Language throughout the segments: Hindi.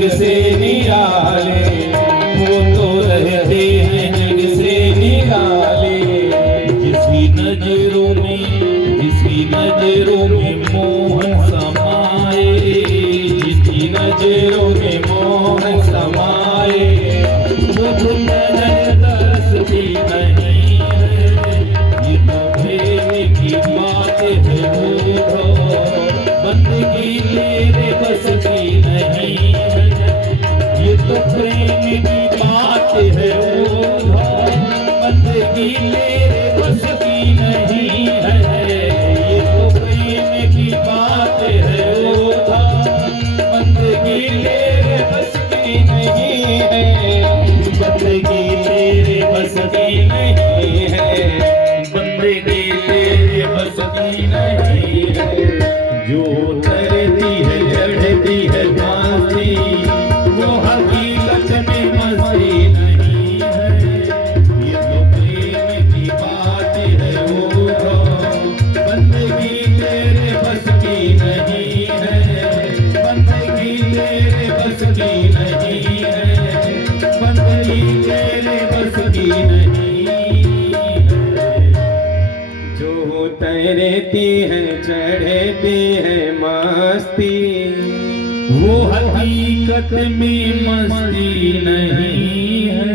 जग से निराले, वो तो रहते हैं जग से निराले। जिसकी नजरों में मोहन समाए, जिसकी नजरों में मोहन समाए, वो नजर तरसती नहीं है। ये तो प्रेम की बात है वो, बंदगी तेरे बस की नहीं है। ये तो प्रेम की बात है वो, बंदगी तेरे बस की नहीं है। ये तो प्रेम की बात है वो, बंदगी तेरे बस की नहीं है। बंदगी तेरे बस की नहीं है, बंदगी तेरे बस की नहीं है। जो तरती है चढ़ती है फांसी, वो हकीकत में मस्ती नहीं है। ये तो प्रेम की बात है वो, बंदगी तेरे बस की नहीं है। बंदगी तेरे बस की नहीं है, बंदगी तेरे बस की नहीं है। जो तैरती है चढ़ती है मस्ती, वो हकीकत में मस्ती नहीं है।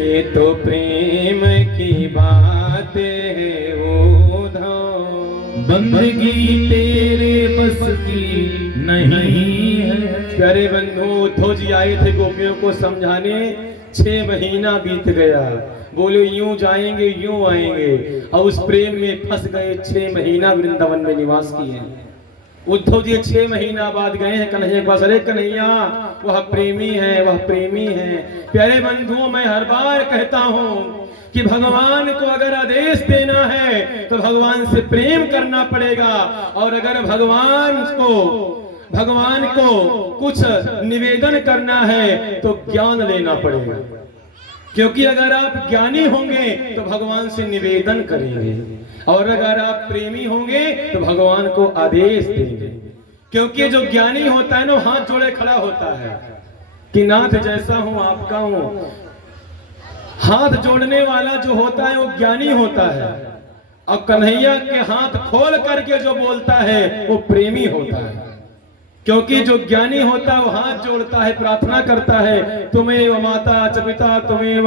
ये तो प्रेम की बात है वो, बंदगी तेरे बस की नहीं है। प्यारे बंधु, उद्धव जी आए थे गोपियों को समझाने, 6 महीना बीत गया। बोले यूं जाएंगे यूं आएंगे, और उस प्रेम में फंस गए। 6 महीना वृंदावन में निवास किए। उद्धव जी 6 महीना बाद गए हैं कन्हैया के पास। अरे कन्हैया, वह प्रेमी है, वह प्रेमी है। प्यारे बंधुओं, मैं हर बार कहता हूँ कि भगवान को अगर आदेश देना है तो भगवान से प्रेम करना पड़ेगा, और अगर भगवान को कुछ निवेदन करना है तो ज्ञान लेना पड़ेगा। क्योंकि अगर आप ज्ञानी होंगे तो भगवान से निवेदन करेंगे, और अगर आप प्रेमी होंगे तो भगवान को आदेश देंगे। क्योंकि जो ज्ञानी होता है ना, हाथ जोड़े खड़ा होता है कि नाथ जैसा हूं आपका हूं। हाथ जोड़ने वाला जो होता है वो ज्ञानी होता है, और कन्हैया के हाथ खोल करके जो बोलता है वो प्रेमी होता है। क्योंकि जो ज्ञानी होता है वो हाथ जोड़ता है, प्रार्थना करता है, तुमेव माता च पिता तुमेव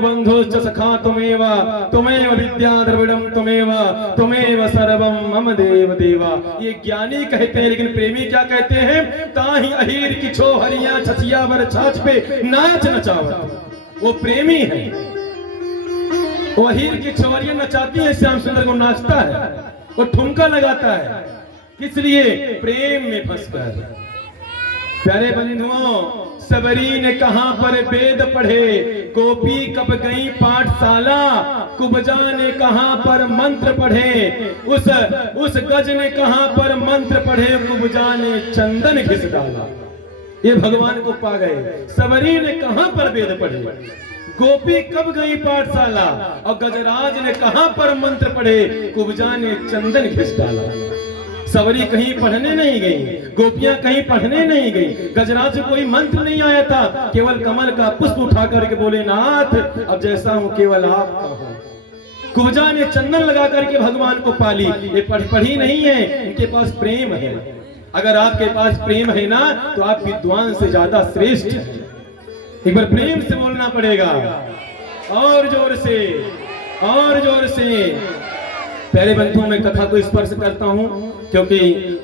बंधु च सखा तुमेव विद्या द्रविड़म तुमेव सर्वम मम देव देवा। ये ज्ञानी कहते हैं, लेकिन प्रेमी क्या कहते हैं? ताही अहीर की छो हरिया छछिया वर छाछ पे नाच नचावत। वो प्रेमी है। वो अहीर की छोरियां नचाती है, श्याम सुंदर को नाचता है, वो ठुमका लगाता है। किस लिए? प्रेम में फंसकर। प्यारे बंधुओं, सबरी ने कहां पर वेद पढ़े, गोपी कब गई पाठशाला, कुब्जा ने कहां पर मंत्र पढ़े, उस गज ने कहां पर मंत्र पढ़े, कुब्जा ने चंदन घिस डाला। ये भगवान को पा गए। सबरी ने कहां पर वेद पढ़े, गोपी कब गई पाठशाला, और गजराज ने कहां पर मंत्र पढ़े, कुब्जा ने चंदन घिस डाला। सबरी कहीं पढ़ने नहीं गई, गोपियां कहीं पढ़ने नहीं गई, गजराज से कोई मंत्र नहीं आया था, केवल कमल का पुष्प उठा करके बोले नाथ अब जैसा हूं केवल आपका हूं। कुब्जा ने चंदन लगा करके भगवान को पाली। ये पढ़ी नहीं है, इनके पास प्रेम है। अगर आपके पास प्रेम है ना तो आप विद्वान से ज्यादा श्रेष्ठ है। एक बार प्रेम से बोलना पड़ेगा, और जोर से, और जोर से। पहले बंधुओं में कथा को स्पर्श करता हूं, क्योंकि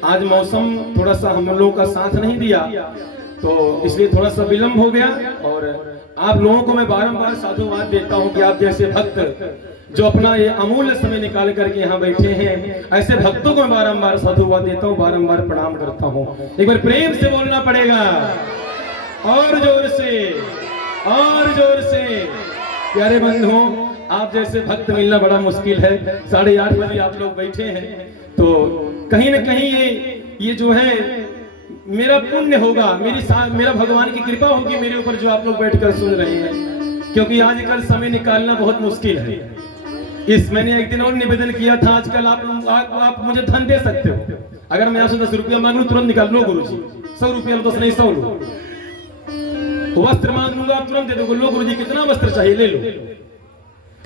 आज मौसम थोड़ा सा हम लोगों का साथ नहीं दिया, तो इसलिए थोड़ा सा विलंब हो गया। और आप लोगों को मैं बारंबार साधुवाद देता हूं कि आप जैसे भक्त जो अपना ये अमूल्य समय निकाल करके यहाँ बैठे हैं, ऐसे भक्तों को मैं बारंबार साधुवाद देता हूँ, बारंबार प्रणाम करता हूँ। एक बार प्रेम से बोलना पड़ेगा, और जोर से, और जोर से। प्यारे बंधुओं, आप जैसे भक्त मिलना बड़ा मुश्किल है। 8:30 बजे आप लोग बैठे हैं, तो कहीं न कहीं ये जो है मेरा पुण्य होगा, मेरा भगवान की कृपा होगी मेरे ऊपर, जो आप लोग बैठकर सुन रहे हैं। क्योंकि आजकल समय निकालना बहुत मुश्किल है। मैंने एक दिन और निवेदन किया था, आजकल आप मुझे धन दे सकते हो। अगर मैं आपसे 10 रुपया मांग लूं तुरंत निकाल लो गुरुजी, 100 रुपया लो, 10 नहीं 100 लो। वस्त्र मांग लूंगा आप तुरंत दे दोगे, लो गुरुजी कितना वस्त्र चाहिए ले लो।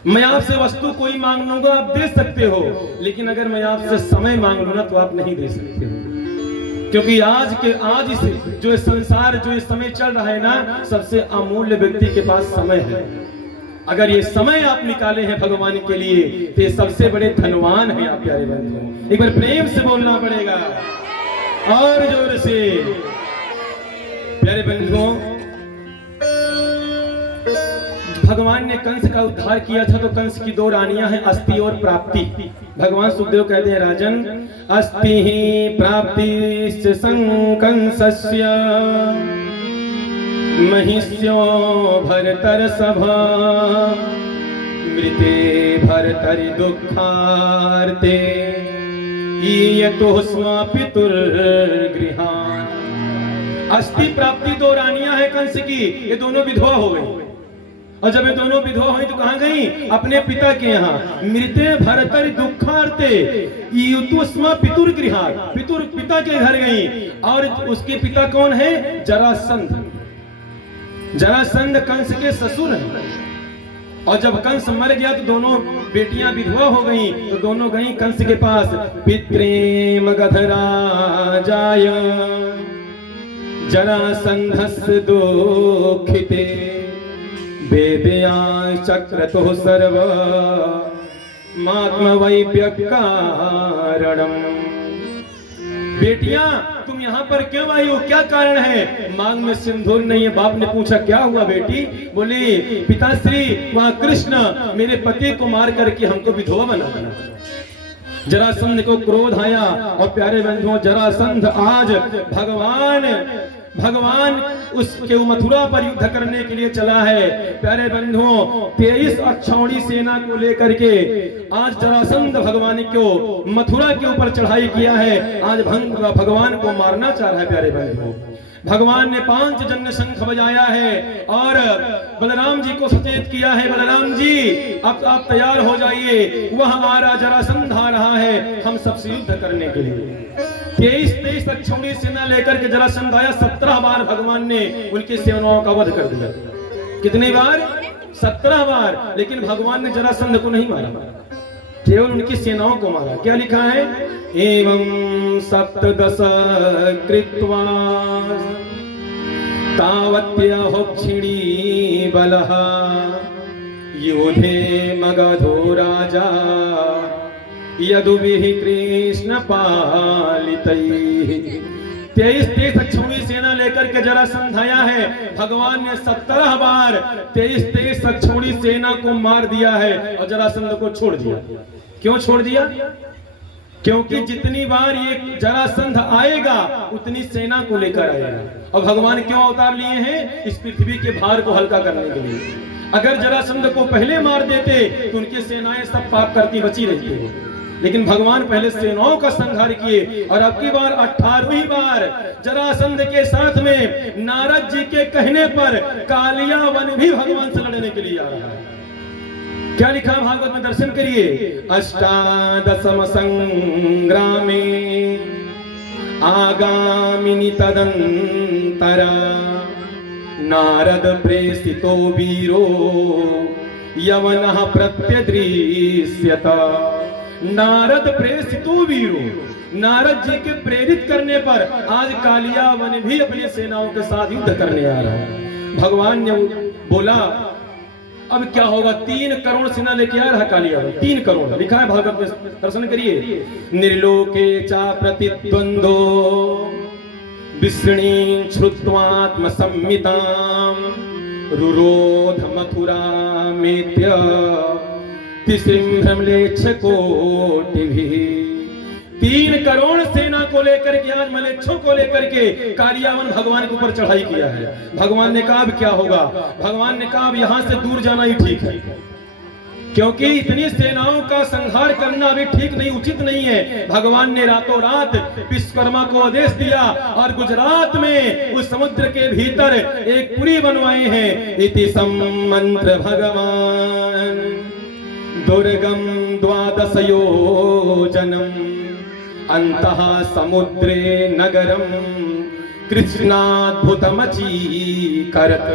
मैं आपसे वस्तु कोई मांग लूंगा आप दे सकते हो, लेकिन अगर मैं आपसे समय मांग लूं ना तो आप नहीं दे सकते हो। क्योंकि आज इस जो संसार जो इस समय चल रहा है ना, सबसे अमूल्य व्यक्ति के पास समय है। अगर ये समय आप निकाले हैं भगवान के लिए तो ये सबसे बड़े धनवान हैं आप प्यारे बंधु। एक बार प्रेम से बोलना पड़ेगा और जोर से। प्यारे बंधुओं, भगवान ने कंस का उद्धार किया था तो कंस की 2 रानियां हैं, अस्ति और प्राप्ति। भगवान सुखदेव कहते हैं, राजन अस्ति ही प्राप्ति संकंसस्य महिष्यो भरतर सभा मृते भरतर दुखार्ते ईयतो स्म पितुर्गृहान्। अस्ति प्राप्ति 2 रानियां हैं कंस की, ये दोनों विधवा हो गई। और जब ये दोनों विधवा हुई तो कहां गई? अपने पिता के यहाँ। मृते भरतर दुखार्ते ईयतो स्म पितुर्गृहात्, पिता के घर गई। और उसके पिता कौन है? जरासंध। जरासंध कंस के ससुर हैं। और जब कंस मर गया तो दोनों बेटियां विधवा हो गईं, तो दोनों गईं कंस के पास। पित्रेम गधराजाय जरासंधस्य दुःखिते वेदया चक्रतो सर्व मात्मवैप्यकारणम्। बेटियां तुम यहाँ पर क्यों आई हो, क्या कारण है? मांग में सिंदूर नहीं है। बाप ने पूछा क्या हुआ बेटी? बोली पिताश्री वहां कृष्ण मेरे पति को मार करके हमको विधवा बना दिया। जरासंध को क्रोध आया। और प्यारे बंधुओं, जरासंध आज भगवान उसके मथुरा पर युद्ध करने के लिए चला है। प्यारे बंधुओं, 23 अक्षौणी सेना को लेकर के आज जरासंध भगवान को मथुरा के ऊपर चढ़ाई किया है। आज भगवान को मारना चाह रहा है। प्यारे बंधुओं, भगवान ने 5 जन्य शंख बजाया है और बलराम जी को सचेत किया है, बलराम जी अब आप तैयार हो जाइए, वह हमारा जरासंध आ रहा है हम सबसे युद्ध करने के लिए। 23 अक्षौणी सेना लेकर के जरासंध आया। 17 बार भगवान ने उनकी सेनाओं का वध कर दिया। कितनी बार? 17 बार। लेकिन भगवान ने जरासंध को नहीं मारा, केवल उनकी सेनाओं को मारा। क्या लिखा है? एवं 17 कृत्वा तावत्यहोक्षिणी बलः युधे मगधो राजा यदुभिः कृष्ण पालितैः। 23 अक्षौणी सेना लेकर के जरासंध आया है। भगवान ने 17 बार 23 अक्षौणी सेना को मार दिया है और जरासंध को छोड़ दिया। क्यों छोड़ दिया? क्योंकि जितनी बार ये जरासंध आएगा उतनी सेना को लेकर आएगा। और भगवान क्यों अवतार लिए हैं? इस पृथ्वी के भार को हल्का करने के लिए। अगर जरासंध को पहले मार देते तो उनकी सेनाएं सब पाप करती बची रहती, लेकिन भगवान पहले सेनाओं का संहार किए। और अब की बार 18वीं बार जरासंध के साथ में नारद जी के कहने पर कालिया वन भी भगवान से लड़ने के लिए आ रहा है। क्या लिखा है भागवत में? दर्शन करिए। अष्टादशम संग्रामे आगामिनी तदंतरा नारद प्रेषितो वीरो यवनः प्रत्यदृश्यत। नारद प्रेषितो वीरो, नारद जी के प्रेरित करने पर आज कालिया वन भी अपनी सेनाओं के साथ युद्ध करने आ रहा है। भगवान ने बोला अब क्या होगा? 3 करोड़ सेना लेके आ रहा कालिया वन। 3 करोड़ लिखा है भागवत में, दर्शन करिए। निर्लोके चा प्रतिद्वंदो विष्णी श्रुत्वात्म संमिताम रुरोध मथुरा मेत्य तिसिंहम्लेच्छ कोटिभिः। 3 करोड़ सेना को लेकर के आज मलेच्छों को लेकर के कालियावन भगवान के ऊपर चढ़ाई किया है। भगवान ने कहा अब क्या होगा? भगवान ने कहा अब यहां से दूर जाना ही ठीक है, क्योंकि इतनी सेनाओं का संहार करना अभी ठीक नहीं, उचित नहीं है। भगवान ने रातों रात विश्वकर्मा को आदेश दिया और गुजरात में उस समुद्र के भीतर एक पुरी बनवाई है। इति सम्मंत्र भगवान दुर्गम 12 योजनम अंतः समुद्रे नगरम कृष्णाद्भुतमची करत।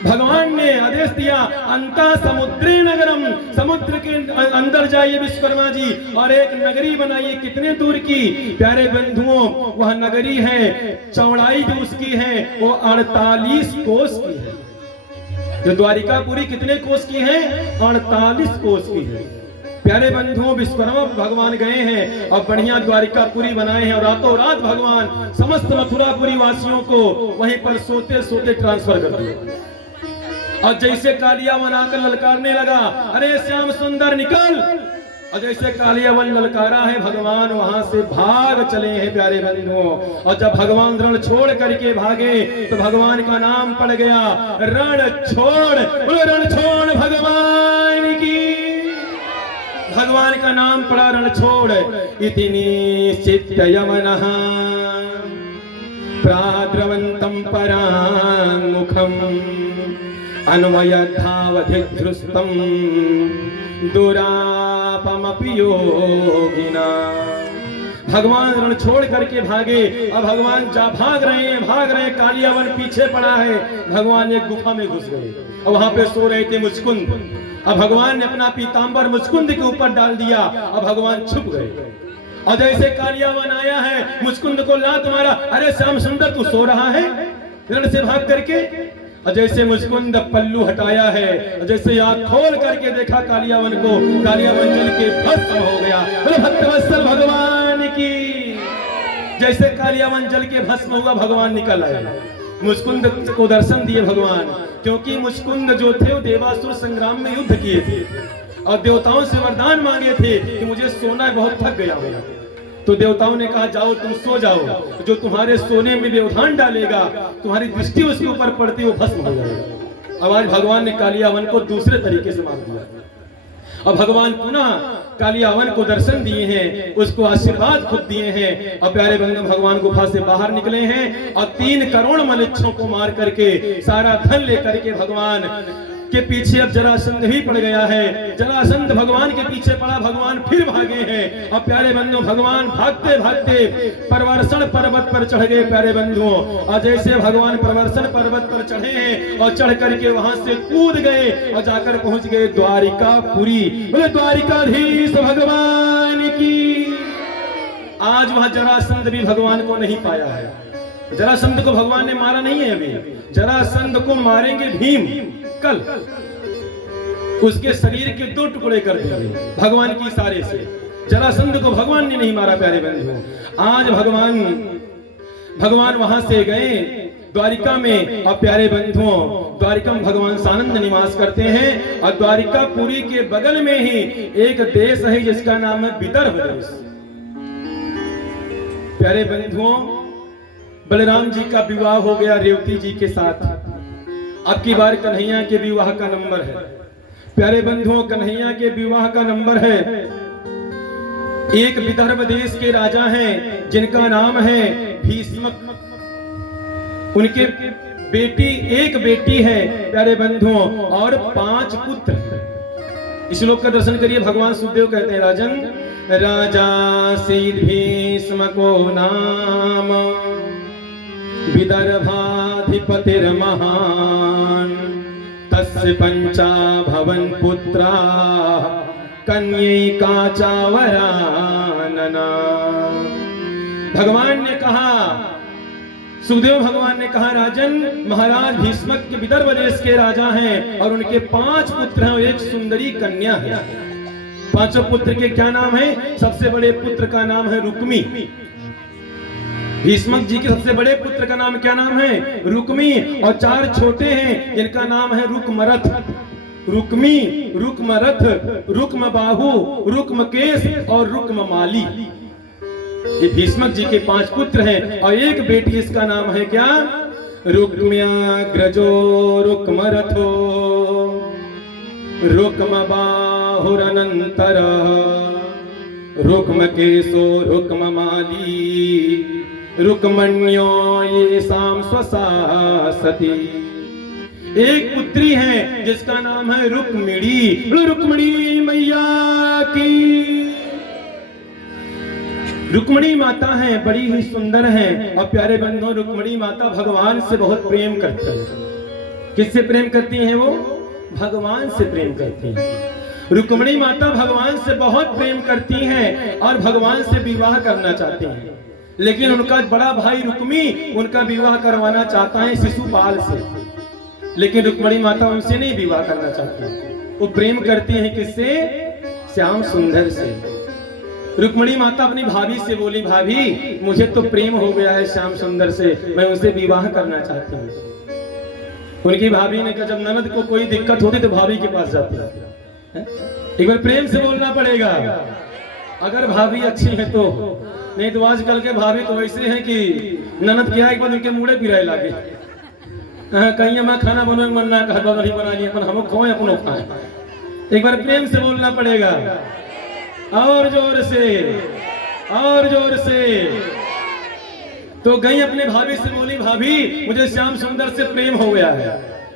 भगवान ने आदेश दिया अंता समुद्री नगरम, समुद्र के अंदर जाइए विश्वकर्मा जी और एक नगरी बनाइए। कितने दूर की प्यारे बंधुओं, वह नगरी है, चौड़ाई जो उसकी है वो 48 कोस की है। जो द्वारिकापुरी कितने कोस की है? 48 कोस की है। प्यारे बंधुओं, विश्वकर्मा भगवान गए हैं और बढ़िया द्वारिकापुरी बनाए हैं और रातों रात भगवान समस्त मथुरापुरी वासियों को वहीं पर सोते सोते ट्रांसफर कर दिया। और जैसे कालियावन आकर ललकारने लगा, अरे श्याम सुंदर निकल, और जैसे कालियावन ललकारा है भगवान वहां से भाग चले हैं प्यारे बंधुओं। और जब भगवान रण छोड़ करके भागे तो भगवान का नाम पड़ गया रण छोड़। रण छोड़ भगवान की, भगवान का नाम पड़ा रण छोड़। इतनी चित्तयमनः प्राद्रवन्तं पराङ्मुखम् अन्वयधावधिधृष्टं दुरापमपि योगिना। भगवान रण छोड़ करके भागे। अब भगवान भाग रहे हैं कालियावन पीछे पड़ा है। भगवान एक गुफा में घुस गए और वहां पे सो रहे थे मुचकुंद। अब भगवान ने अपना पीतांबर मुचकुंद के ऊपर डाल दिया और भगवान छुप गए। और जैसे कालियावन आया है मुचकुंद को लात मारा, अरे श्याम सुंदर तू सो रहा है रण से भाग करके। और जैसे मुचकुंद पल्लू हटाया है, जैसे आंख खोल करके देखा कालियावन को, कालियावन जल के भस्म हो गया। भक्तवत्सल भगवान की। जैसे कालियावन जल के भस्म हुआ भगवान निकल आए, मुचकुंद को दर्शन दिए भगवान। क्योंकि मुचकुंद जो थे वो देवासुर संग्राम में युद्ध किए थे और देवताओं से वरदान मांगे थे कि मुझे सोना बहुत थक गया है। तो देवताओं ने कहा जाओ तुम सो जाओ, जो तुम्हारे सोने में व्यवधान डालेगा, तुम्हारी दृष्टि उसके ऊपर पड़ती वो भस्म हो जाएगा। अब आज भगवान ने कालियावन को दूसरे तरीके से मार दिया और भगवान पुनः कालियावन को दर्शन दिए हैं, उसको आशीर्वाद खुद दिए हैं। और प्यारे बंधु भगवान गुफा से बाहर निकले हैं और 3 करोड़ मलिच्छों को मार करके सारा धन लेकर के भगवान के पीछे अब जरासंध भी पड़ गया है। जरासंध भगवान के पीछे पड़ा, भगवान फिर भागे हैं। और प्यारे बंधुओं भगवान भागते भागते परवर्षण पर्वत पर चढ़ गए प्यारे बंधुओं। और जैसे भगवान परवर्षण पर्वत पर चढ़े हैं और चढ़ करके वहां से कूद गए और जाकर पहुंच गए द्वारिकापुरी। बोले द्वारिकाधीश भगवान की। आज वहां जरासंध भी भगवान को नहीं पाया है। जरासंध को भगवान ने मारा नहीं है अभी, जरासंध को मारेंगे भीम कल। उसके शरीर के 2 टुकड़े कर देंगे भगवान की इशारे से। जरासंध को भगवान ने नहीं मारा प्यारे बंधुओं। आज भगवान वहां से गए द्वारिका में। और प्यारे बंधुओं द्वारिका में भगवान सानंद निवास करते हैं। और द्वारिकापुरी के बगल में ही एक देश है जिसका नाम है विदर्भ देश। प्यारे बंधुओं बलराम जी का विवाह हो गया रेवती जी के साथ। अब की बार कन्हैया के विवाह का नंबर है। प्यारे बंधुओं कन्हैया के विवाह का नंबर है। एक विदर्भ देश के राजा हैं जिनका नाम है भीष्मक। उनके एक बेटी है प्यारे बंधुओं और 5 पुत्र। इस श्लोक का दर्शन करिए। भगवान सुखदेव कहते हैं राजन राजा सीद भीष्मको नाम विदर्भाधिपतिर्महान् तस्य 5 भवन पुत्रा कन्यैका चावरानना। भगवान ने कहा, सुखदेव भगवान ने कहा राजन महाराज भीष्मक के विदर्भ देश के राजा हैं और उनके 5 पुत्र हैं और एक सुंदरी कन्या है। 5 पुत्र के क्या नाम है? सबसे बड़े पुत्र का नाम है रुक्मी। भीष्मक जी के सबसे बड़े पुत्र का नाम क्या नाम है? रुक्मी। और 4 छोटे हैं जिनका नाम है रुक्मरथ। रुक्मी, रुक्मरथ, रुक्मबाहु, रुक्मकेश और रुक्ममाली। ये भीष्मक जी के 5 पुत्र हैं और एक बेटी जिसका नाम है क्या? रुक्म्याग्रजो रुक्मरथो रुक्मबाहुरनन्तरः रुक्मकेशो रुक्ममाली रुक्मण्यो येषां स्वसा सती। एक पुत्री है जिसका नाम है रुक्मिणी। रुक्मिणी मैया की। रुक्मिणी माता हैं, बड़ी ही सुंदर हैं। और प्यारे बंधुओं, रुक्मिणी माता भगवान से बहुत प्रेम करती हैं। किससे प्रेम करती हैं वो? भगवान से प्रेम करती हैं। रुक्मिणी माता भगवान से बहुत प्रेम करती हैं और भगवान से विवाह करना चाहती हैं। लेकिन उनका बड़ा भाई रुक्मी उनका विवाह करवाना चाहता है शिशुपाल से। लेकिन रुक्मिणी माता उनसे नहीं विवाह करना चाहती, वो प्रेम करती हैं किससे? श्याम सुंदर से। रुक्मिणी माता अपनी भाभी से बोली, भाभी मुझे तो प्रेम हो गया है श्याम सुंदर से, मैं उनसे विवाह करना चाहती हूँ। उनकी भाभी ने कहा, जब ननद को कोई दिक्कत होती तो भाभी के पास जाती है। एक बार प्रेम से बोलना पड़ेगा, अगर भाभी अच्छी है तो। नहीं तो आजकल के भाभी तो वैसे हैं कि ननद क्या एक बार उनके मुड़े पिराए लागे। कहीं मैं खाना बनवाए मन ना घर नहीं बना लिया, अपन हम खोए अपनों खाए। एक बार प्रेम से बोलना पड़ेगा, और जोर से, और जोर से। तो गई अपने भाभी से बोली, भाभी मुझे श्याम सुंदर से प्रेम हो गया है।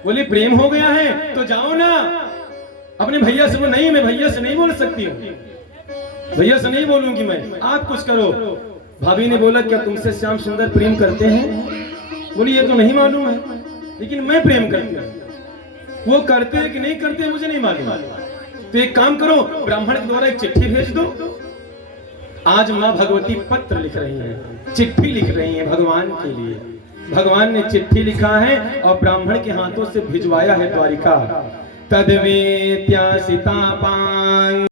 बोली प्रेम हो गया है तो जाओ ना अपने भैया से। वो नहीं, मैं भैया से नहीं बोल सकती हूँ, भैया से नहीं बोलूंगी मैं, आप कुछ करो। भाभी ने बोला, क्या तुमसे श्याम सुंदर प्रेम करते हैं? बोली ये तो नहीं मालूम है, लेकिन मैं प्रेम करती हूँ। वो करते हैं कि नहीं करते मुझे नहीं मालूम। तो एक काम करो, ब्राह्मण के द्वारा एक चिट्ठी भेज दो। आज माँ भगवती पत्र लिख रही हैं, चिट्ठी लिख रही हैं भगवान के लिए। भगवान ने चिट्ठी लिखा है और ब्राह्मण के हाथों से भिजवाया है द्वारिका। तद्वेत्या सीतापां